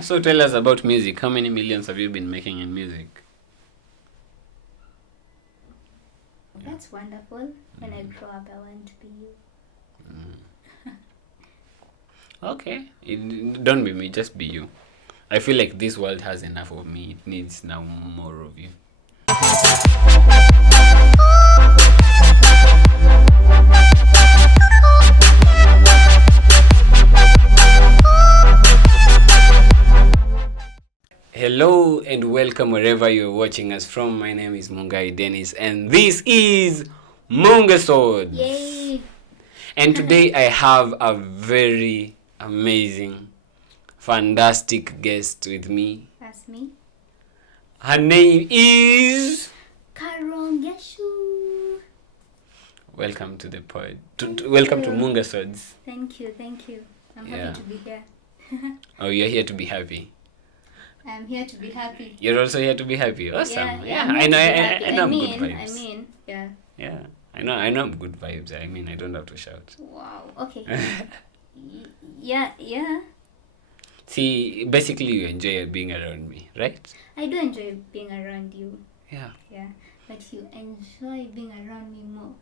So tell us about music. How many millions have you been making in music? That's wonderful. When I grow up, I want to be you. Okay. Don't be me, just be you. I feel like this world has enough of me. It needs now more of you. Hello and welcome wherever you're watching us from. My name is Mungai Dennis and this is Mungahsodes. Yay! And today I have a very amazing, fantastic guest with me. That's me. Her name is... Carol Ngechu. Welcome to the pod. Welcome to Mungahsodes. Thank you. I'm happy to be here. Oh, you're here to be happy. I'm here to be happy. You're also here to be happy. Awesome. Yeah, I'm I know. here to be happy. I know I'm good vibes. Yeah. Yeah, I know I'm good vibes. I mean, I don't have to shout. Wow. Okay. Yeah. See, basically you enjoy being around me, right? I do enjoy being around you. Yeah. Yeah. But you enjoy being around me more.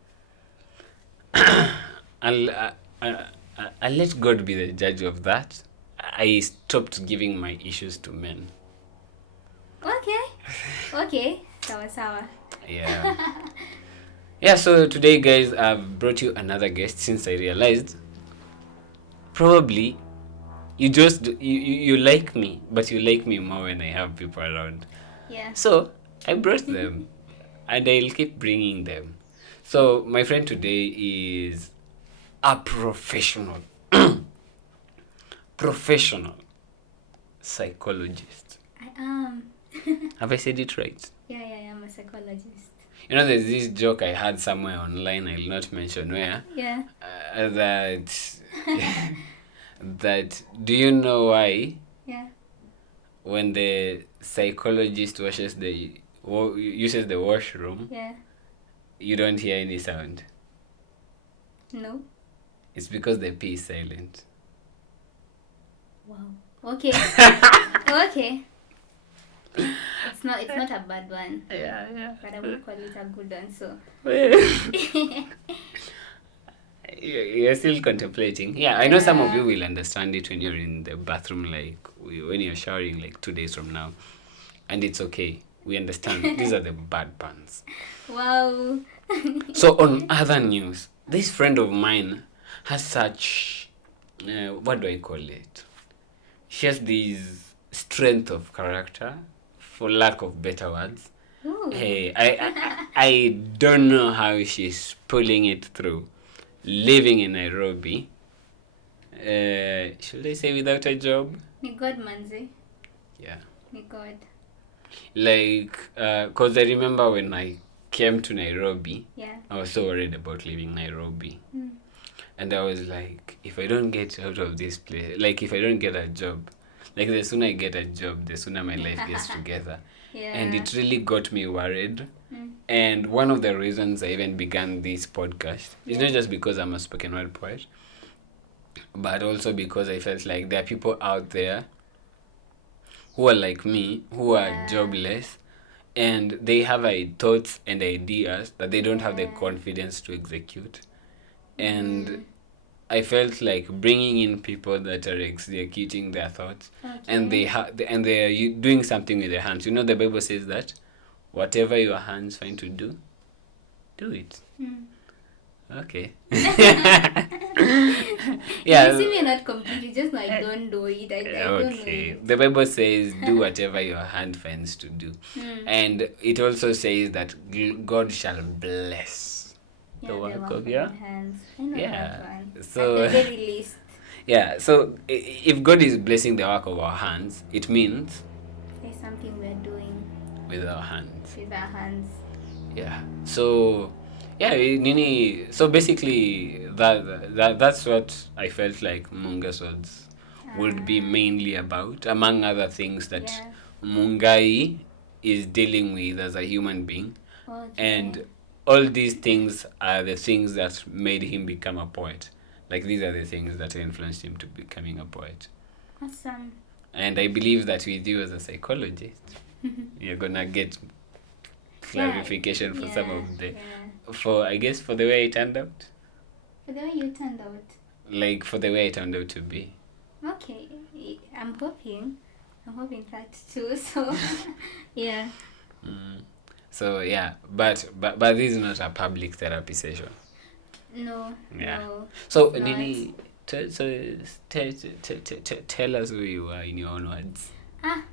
I'll let God be the judge of that. I stopped giving my issues to men. Okay. Sawa. Yeah. Yeah, so today, guys, I've brought you another guest since I realized probably you like me, but you like me more when I have people around. Yeah. So I brought them and I'll keep bringing them. So my friend today is a professional psychologist. I am. Have I said it right? Yeah, I'm a psychologist. You know, there's this joke I had somewhere online, I'll not mention where, Yeah. that do you know why Yeah. when the psychologist uses the washroom, Yeah. you don't hear any sound? No. It's because the pee is silent. Wow. Okay. Okay. It's not a bad one. Yeah. But I would call it a good one, so. You're still contemplating. Yeah, I know some of you will understand it when you're in the bathroom, like when you're showering, like 2 days from now. And it's okay. We understand. These are the bad puns. Wow. So on other news, this friend of mine has such, what do I call it? She has this strength of character, for lack of better words. Ooh. Hey, I don't know how she's pulling it through. Living in Nairobi, should I say without a job? Me God, manzi. Yeah. Me God. Like, cause I remember when I came to Nairobi, Yeah. I was so worried about leaving Nairobi. Mm. And I was like, if I don't get out of this place, like if I don't get a job, like the sooner I get a job, the sooner my life gets together. Yeah. And it really got me worried. Mm. And one of the reasons I even began this podcast is not just because I'm a spoken word poet, but also because I felt like there are people out there who are like me, who are jobless, and they have thoughts and ideas that they don't have the confidence to execute. And I felt like bringing in people that are executing their thoughts, and they are doing something with their hands. You know, the Bible says that whatever your hands find to do, do it. Mm. Okay. Yeah. You see me not completely, just like don't do it. I don't know. Okay. The Bible says, do whatever your hand finds to do. And it also says that God shall bless the work of your hands. I know that one. So, at the very least. Yeah, so if God is blessing the work of our hands, it means there's something we're doing with our hands. Yeah. So yeah, so basically that's what I felt like Mungahsodes would be mainly about, among other things that Mungai is dealing with as a human being. Okay. And all these things are the things that made him become a poet. Like, these are the things that influenced him to becoming a poet. Awesome. And I believe that with you as a psychologist, you're gonna get clarification for some of the for the way it turned out. For the way you turned out. Like for the way it turned out to be. Okay, I'm hoping that too. So, yeah. So yeah, but this is not a public therapy session. No. Yeah. No. So Not. Nini, tell us who you are in your own words.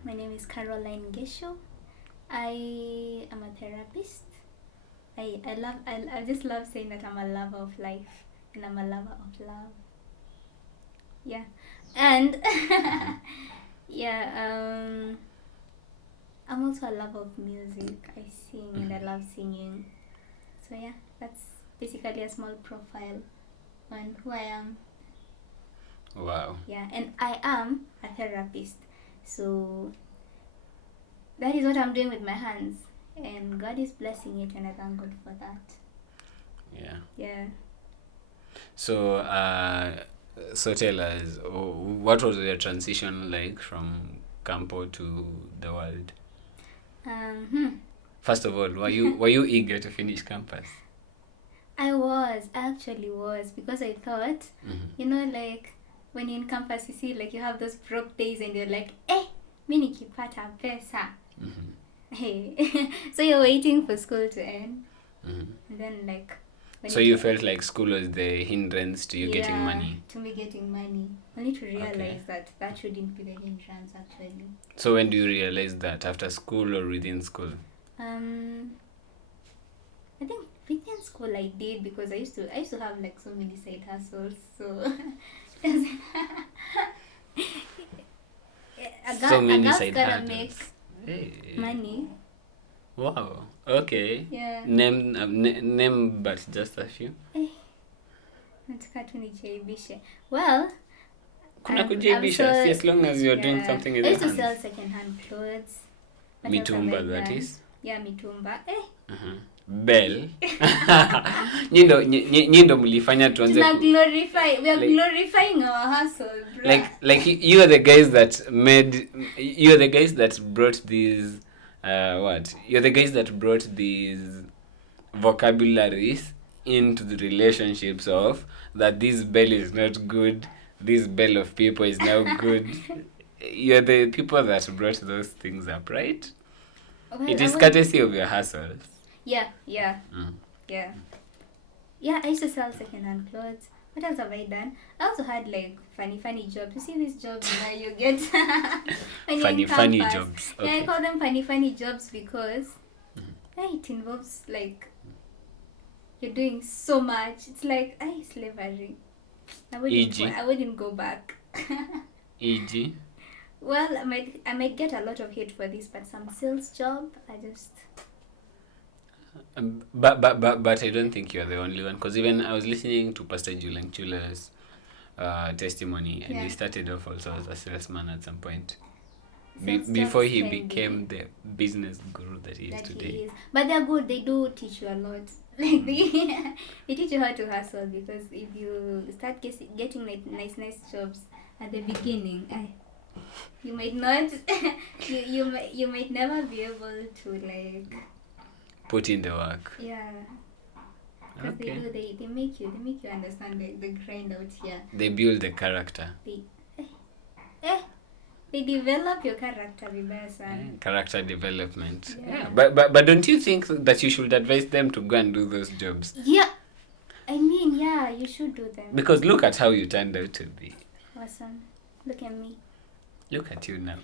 My name is Carol Ngechu. I am a therapist. I just love saying that I'm a lover of life and I'm a lover of love. Yeah. And yeah, I'm also a lover of music. I sing and I love singing. So yeah, that's basically a small profile on who I am. Wow. Yeah, and I am a therapist. So that is what I'm doing with my hands. And God is blessing it and I thank God for that. Yeah. Yeah. So tell us, what was your transition like from Campo to the world? First of all, were you eager to finish campus? I actually was, because I thought, like when you're in campus, you see, like you have those broke days and you're like, mi nikipata pesa. Hey. So you're waiting for school to end. And then like... So you felt like school was the hindrance to you getting money? To me getting money. Only to realize that shouldn't be the hindrance actually. So when do you realize that? After school or within school? I think within school I did, because I used to have like so many side hustles. So so many side hustles. Make money. Wow. Okay. Yeah. Name but just a few. Nataka tu nijaibishe. Well, kuna kujaibisha, as long as you're doing something with your hands. I used to sell second-hand clothes. Mitumba, that is. Yeah, mitumba. Bell. Nyindo mlifanya tuanze we are glorifying our hustle, bro. Like you are the guys that brought these you're the guys that brought these vocabularies into the relationships of that this bell is not good, this bell of people is now good. You're the people that brought those things up, right? Well, it is courtesy of your hustles. Yeah. Yeah, I used to sell second-hand clothes. What else have I done? I also had like funny jobs. You see these jobs that you get when funny jobs. Okay. Yeah, I call them funny jobs because it involves like you're doing so much. It's like slavery. I wouldn't go back. E.g. Well, I might get a lot of hate for this, but some sales job, I just... But I don't think you're the only one, because even I was listening to Pastor Julian Chula's testimony, and he started off also as a salesman at some point before he became the business guru that he is today. But they're good. They do teach you a lot. Like they teach you how to hustle, because if you start getting like nice jobs at the beginning, you might not you might never be able to like put in the work. Yeah. Because they make you understand the grind out here. They build the character. They develop your character, character development. Yeah. But don't you think that you should advise them to go and do those jobs? Yeah. I mean, yeah, you should do them. Because look at how you turned out to be. Awesome. Look at me. Look at you now.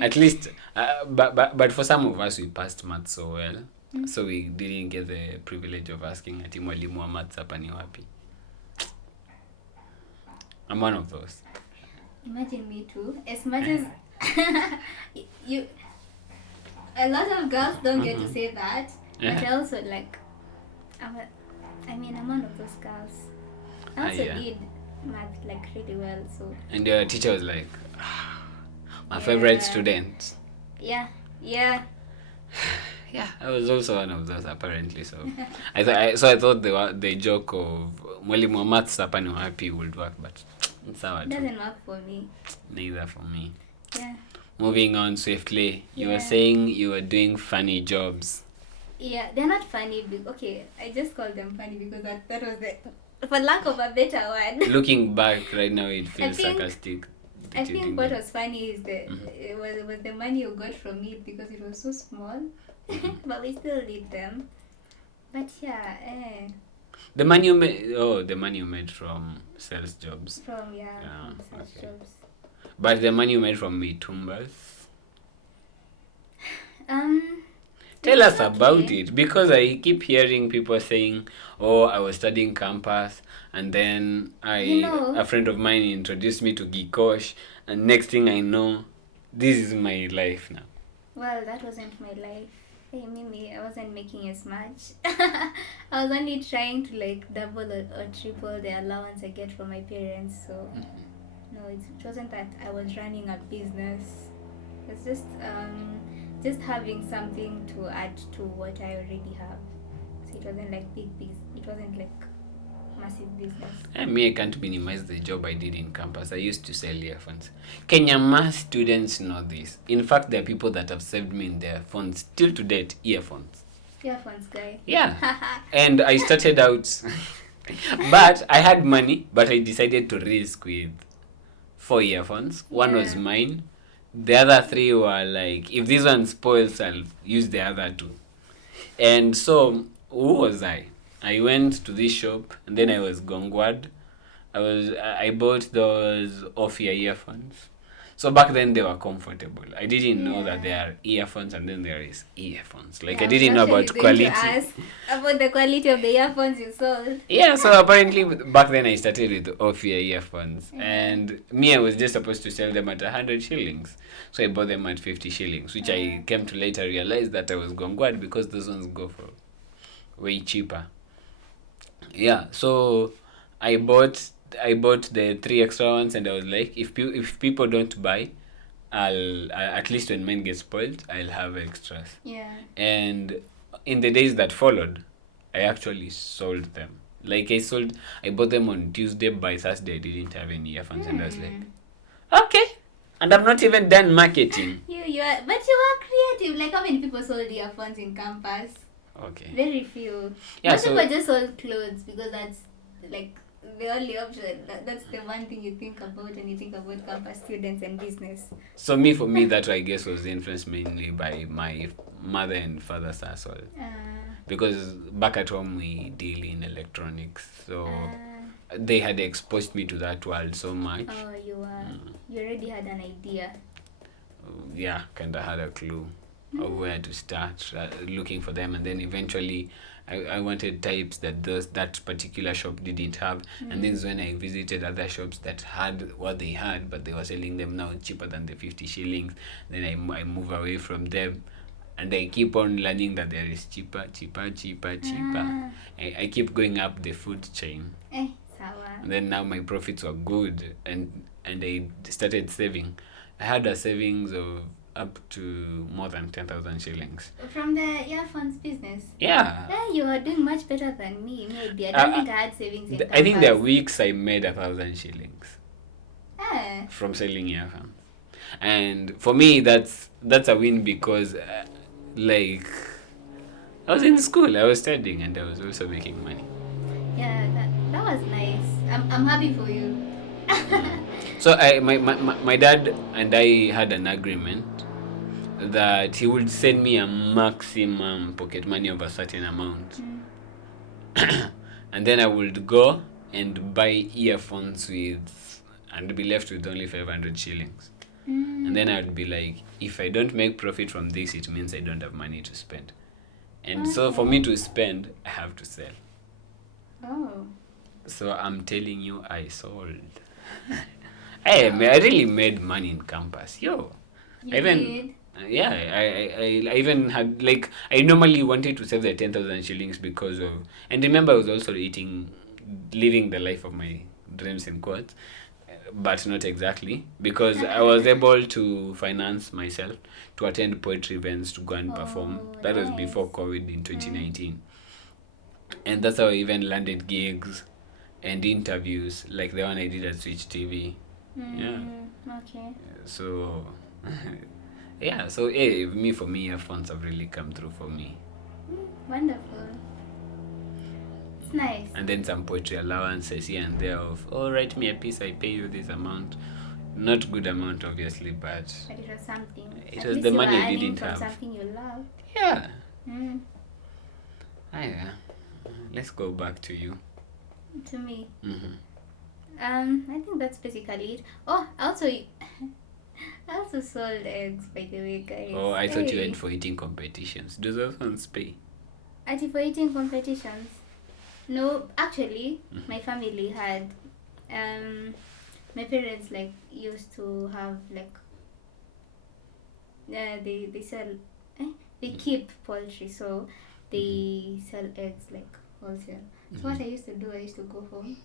At least, but for some of us, we passed maths so well, so we didn't get the privilege of asking ati mwalimu wa maths hapa ni wapi. I'm one of those. Imagine me too. As much as a lot of girls don't get to say that, but I also like, I'm one of those girls. I also did math like really well, so. And your teacher was like, my favorite student. Yeah. Yeah, I was also one of those apparently. So I thought the joke of mwalimu wa maths hapa ni wapi would work, but It's sour It too. doesn't work for me. Neither for me. Yeah. Moving on swiftly. You were Yeah. saying you were doing funny jobs. Yeah, they're not funny. Okay, I just call them funny because that was the, for lack of a better word. Looking back right now, it feels think- sarcastic. I think what was funny is it was the money you got from it because it was so small, but we still did them. But yeah, The money you made. Oh, the money you made from sales jobs. from Yeah, from such okay. jobs. But the money you made from Mitumbas. Tell us about it, because I keep hearing people saying, "Oh, I was studying campus, and then a friend of mine introduced me to Gikosh, and next thing I know, this is my life now." Well, that wasn't my life. Hey, Mimi, I wasn't making as much. I was only trying to like double or triple the allowance I get from my parents. So no, it wasn't that I was running a business. It's just having something to add to what I already have. So it wasn't like big business. It wasn't like massive business. Me, I can't minimize the job I did in campus. I used to sell earphones. Kenya mass students know this. In fact, there are people that have saved me in their phones till to date, earphones. Earphones guy. Yeah. And I started out, but I had money, but I decided to risk with 4 earphones. One was Yeah. mine. The other 3 were like, if this one spoils, I'll use the other 2. And so, who was I? I went to this shop, and then I was gongwad. I bought those off-ear earphones. So back then they were comfortable. I didn't know that there are earphones and then there is earphones. Like, I didn't know about quality. Ask about the quality of the earphones you sold. Yeah, so apparently back then I started with off-ear earphones. And me, I was just supposed to sell them at 100 shillings. So I bought them at 50 shillings, which I came to later realize that I was gongwad because those ones go for way cheaper. Yeah, so I bought the 3 extra ones, and I was like, if people don't buy, I'll at least when mine gets spoiled, I'll have extras. Yeah. And in the days that followed, I actually sold them. Like, I bought them on Tuesday. By Thursday, I didn't have any earphones, and I was like, okay. And I'm not even done marketing. But you are creative. Like, how many people sold earphones in campus? Okay. Very few. Yeah, Most so people just sold clothes because that's like the only option. That's the one thing you think about when you think about campus students and business. for me, that I guess was influenced mainly by my mother and father's hustle. Because back at home we deal in electronics, so they had exposed me to that world so much. Oh, you already had an idea. Yeah, kind of had a clue of where to start looking for them, and then eventually I wanted types that particular shop didn't have, and then when I visited other shops that had what they had, but they were selling them now cheaper than the 50 shillings, then I move away from them, and I keep on learning that there is cheaper. I keep going up the food chain, Sawa. and then now my profits were good, and I started saving. I had a savings of up to more than 10,000 shillings. From the earphones business? Yeah. You are doing much better than me. Maybe. I don't think I had savings in I think there are weeks I made 1,000 shillings from selling earphones. And for me, that's a win because, like, I was in school, I was studying, and I was also making money. Yeah, that was nice. I'm happy for you. So my dad and I had an agreement that he would send me a maximum pocket money of a certain amount. And then I would go and buy earphones and be left with only 500 shillings. And then I would be like, if I don't make profit from this, it means I don't have money to spend. And so for me to spend, I have to sell. Oh. So I'm telling you, I sold. I really made money in campus. Yo. You did? Yeah, I even had, like, I normally wanted to save the 10,000 shillings because of, and remember I was also living the life of my dreams in quotes, but not exactly, because I was able to finance myself to attend poetry events, to go and perform. That was before COVID in 2019. And that's how I even landed gigs. and interviews like the one I did at Switch TV. Yeah. Okay. So, yeah. So, for me, earphones have really come through for me. Wonderful. It's nice. And then some poetry allowances here and there of, write me a piece, I pay you this amount. Not good amount, obviously, but it was something. it At was least the you money were I earning didn't from have. something you love. Yeah. Yeah. Let's go back to you. To me. Mm-hmm. I think that's basically it. Oh, I also sold eggs, by the way, guys. Oh, I thought you went for eating competitions. Do those ones pay? For eating competitions? No, actually, my family had, my parents like used to have like, they sell, they keep poultry, so they sell eggs like wholesale. So what I used to do, I used to go home,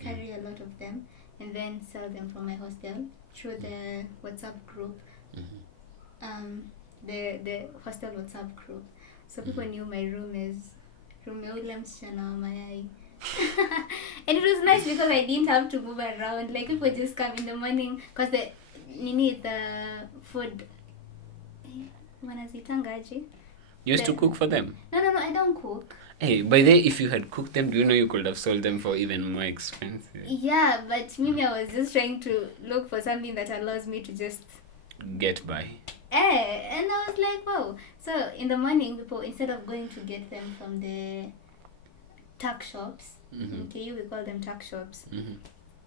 carry a lot of them, and then sell them from my hostel through the WhatsApp group, the hostel WhatsApp group. So people knew my room is room Williams channel my eye. And it was nice because I didn't have to move around. Like people just come in the morning because the food. Wanazitangaje? You used to cook for them? No, I don't cook. Hey, by the way, if you had cooked them, do you know you could have sold them for even more expensive? Yeah, but maybe I was just trying to look for something that allows me to just get by. And I was like, wow. So in the morning, people, instead of going to get them from the tuck shops, okay, we call them tuck shops,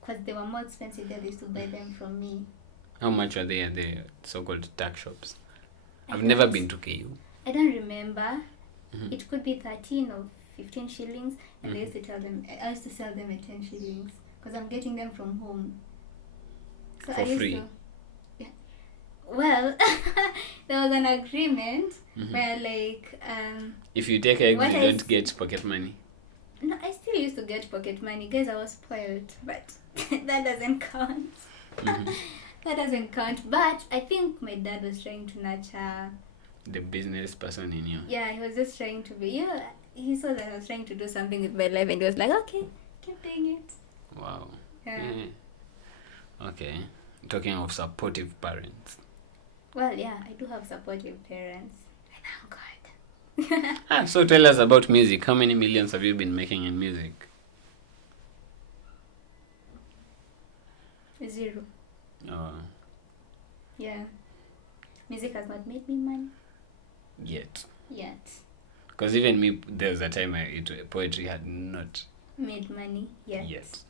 because they were more expensive there, they used to buy them from me. How much are they at the so-called tuck shops? I've never been to KU. I don't remember. It could be 13 or 15 shillings, and I used to sell them at 10 shillings because I'm getting them from home. So for free? Well, there was an agreement where like... if you take eggs, you don't get pocket money. No, I still used to get pocket money. Guys, I was spoiled, but that doesn't count. That doesn't count. But I think my dad was trying to nurture the business person in you. Yeah, he was just trying to be, he saw that I was trying to do something with my life and he was like, okay, keep doing it. Wow. Yeah. Okay. Talking of supportive parents. Well, yeah, I do have supportive parents. I thank God. So tell us about music. How many millions have you been making in music? 0. Oh. Yeah. Music has not made me money. Yet. Because even me, there was a time poetry had not made money yet.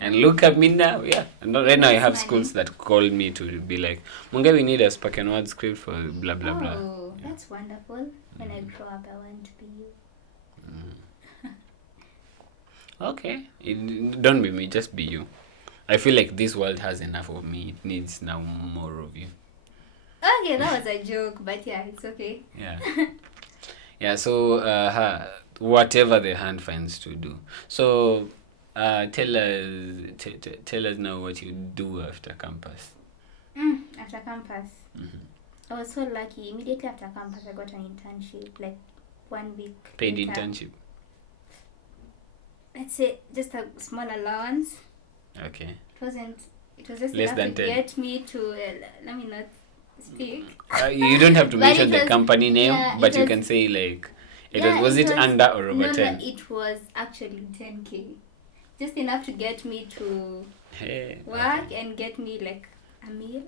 And look at me now, yeah. And right now I have schools that call me to be like, Munga, we need a spoken word script for blah blah blah. Oh, that's wonderful. When I grow up, I want to be you. Okay. Don't be me, just be you. I feel like this world has enough of me. It needs now more of you. Okay, that was a joke, but yeah, it's okay. Yeah. Yeah, so whatever the hand finds to do. So tell us now what you do after campus. After campus, I was so lucky. Immediately after campus, I got an internship, like 1 week. Paid internship? Let's say just a small allowance. Okay. It was just less enough than to 10. Get me to, let me not speak. You don't have to mention the company name, yeah, but you can say like, was it under or over 10? No, it was actually 10K. Just enough to get me to work and get me like a meal.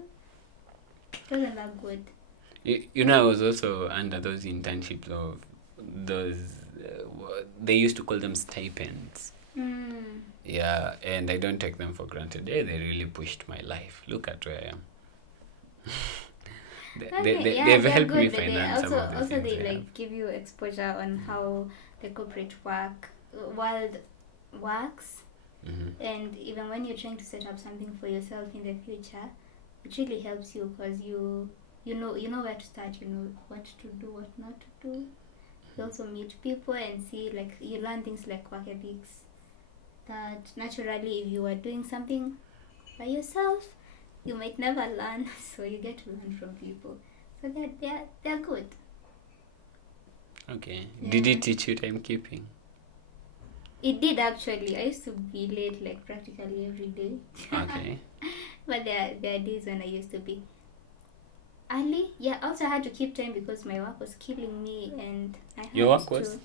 It wasn't that good. I was also under those internships of those, they used to call them stipends. Yeah, and I don't take them for granted. They really pushed my life. Look at where I am. They've helped me finance some of the also things they like give you exposure on how the corporate world works. And even when you're trying to set up something for yourself in the future, it really helps you because you know where to start, you know what to do, what not to do. You also meet people and see, like, you learn things like work ethics that naturally if you are doing something by yourself you might never learn, so you get to learn from people, so they're good. Okay. Yeah. Did it teach you timekeeping? It did actually. I used to be late like practically every day. Okay. But there are days when I used to be early. Yeah, also I had to keep time because my work was killing me and I had Your work was?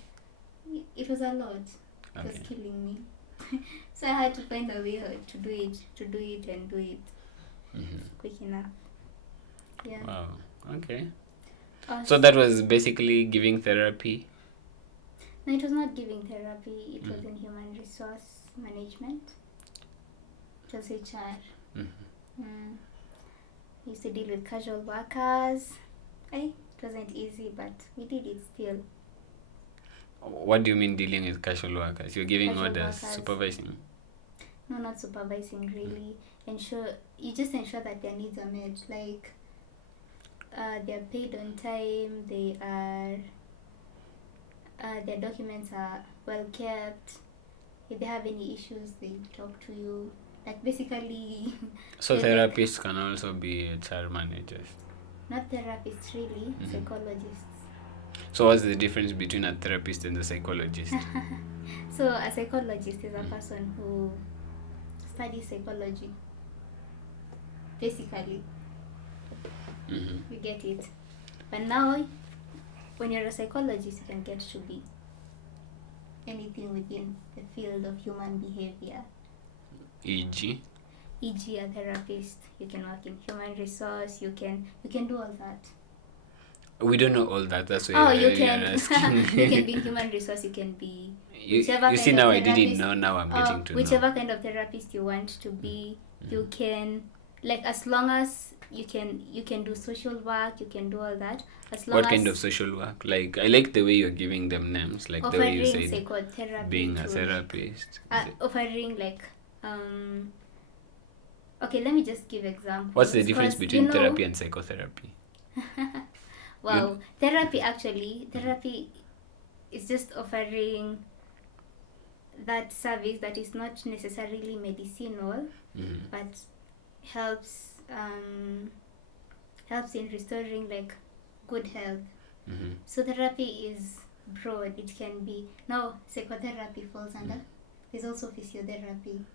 It was a lot. It was killing me. So I had to find a way to do it and do it quick enough. Yeah. Wow. Okay. Also, So that was basically giving therapy. no, it was not giving therapy. It was in human resource management. It was HR. We used to deal with casual workers. It wasn't easy, but we did it still. What do you mean dealing with casual workers? You're giving Casual orders, workers. supervising? No, not supervising really. You just ensure that their needs are met. Like, they're paid on time. Their documents are well kept. If they have any issues, they talk to you. Like basically. So therapists can also be HR managers. Not therapists really, psychologists. So what's the difference between a therapist and a psychologist? So a psychologist is a person who studies psychology. Basically. You get it. But now, when you're a psychologist, you can get to be anything within the field of human behavior. E.g.? E.g. a therapist. You can work in human resource. You can do all that. We don't know all that. That's why you can. asking. You can be in human resource. You can be. You see, now I didn't know. Now I'm getting to know. Whichever kind of therapist you want to be, you can. Like, as long as you can do social work. You can do all that. As long what as kind of social work? Like, I like the way you're giving them names. Like the way you said, psychotherapy, being a therapist. offering like okay, let me just give examples. What's the difference between therapy and psychotherapy? Wow. Therapy is just offering that service that is not necessarily medicinal, but helps in restoring like good health. So therapy is broad. It can be, now psychotherapy falls under. There's also physiotherapy,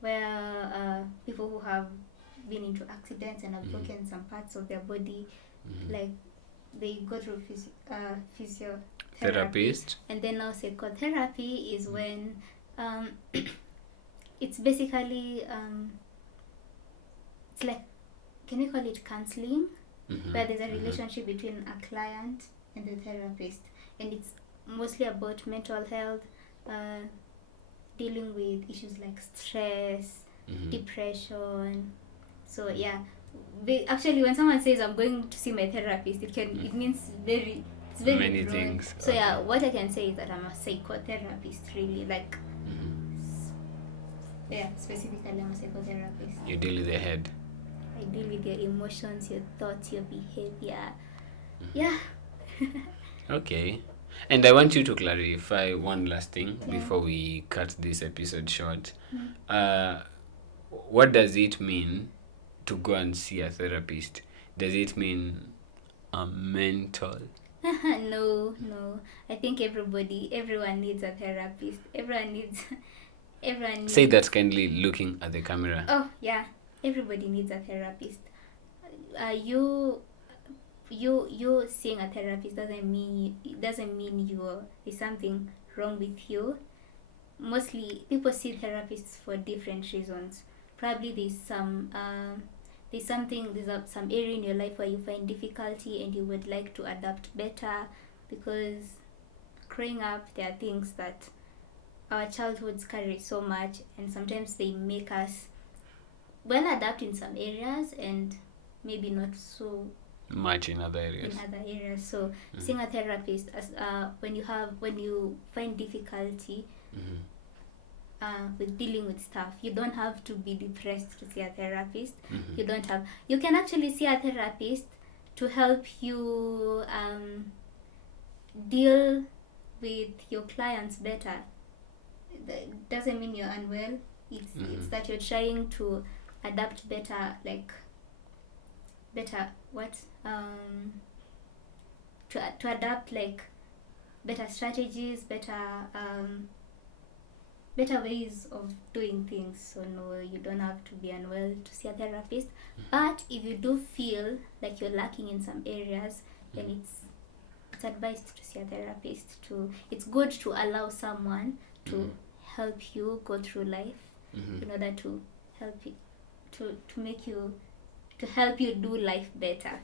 where people who have been into accidents and have broken some parts of their body, like they go through physiotherapy. Therapist. And then now psychotherapy is when it's basically it's like, can we call it counseling, where there's a relationship between a client and the therapist, and it's mostly about mental health, dealing with issues like stress, depression. So yeah, actually when someone says I'm going to see my therapist, it means very many broad. things. So yeah, what I can say is that I'm a psychotherapist, really, like specifically I'm a psychotherapist. You deal with the head. I deal with your emotions, your thoughts, your behavior. Yeah. Okay. And I want you to clarify one last thing before we cut this episode short. What does it mean to go and see a therapist? Does it mean a mental? No. I think everyone needs a therapist. Everyone needs. Say that kindly, looking at the camera. Oh yeah, everybody needs a therapist. You seeing a therapist doesn't mean there's something wrong with you. Mostly people see therapists for different reasons. Probably there's some area in your life where you find difficulty and you would like to adapt better, because growing up there are things that our childhoods carry so much, and sometimes they make us adapt in some areas and maybe not so much in other areas. So seeing a therapist, as when you find difficulty with dealing with stuff, you don't have to be depressed to see a therapist. You can actually see a therapist to help you deal with your clients better. That doesn't mean you're unwell. It's that you're trying to adapt better, to adapt like better strategies, better ways of doing things. So no, you don't have to be unwell to see a therapist. But if you do feel like you're lacking in some areas, then it's advised to see a therapist. It's good to allow someone to help you go through life in order to help you to help you do life better.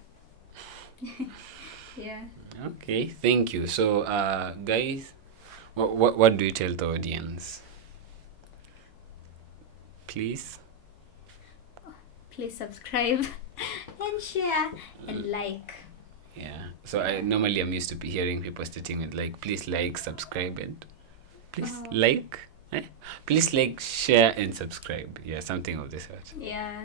Yeah. Okay, thank you. So guys, what do you tell the audience? Please Subscribe and share and like. Yeah, so I'm used to be hearing people stating it like, please like, subscribe, and please like, please like, share, and subscribe. Yeah, something of this sort. Yeah.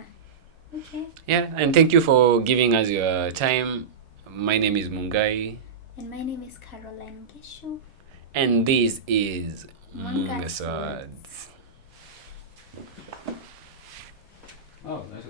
Okay. Yeah, and thank you for giving us your time. My name is Mungai. And my name is Carol Ngechu. And this is Mungahsodes. Mungahsodes. Oh, that's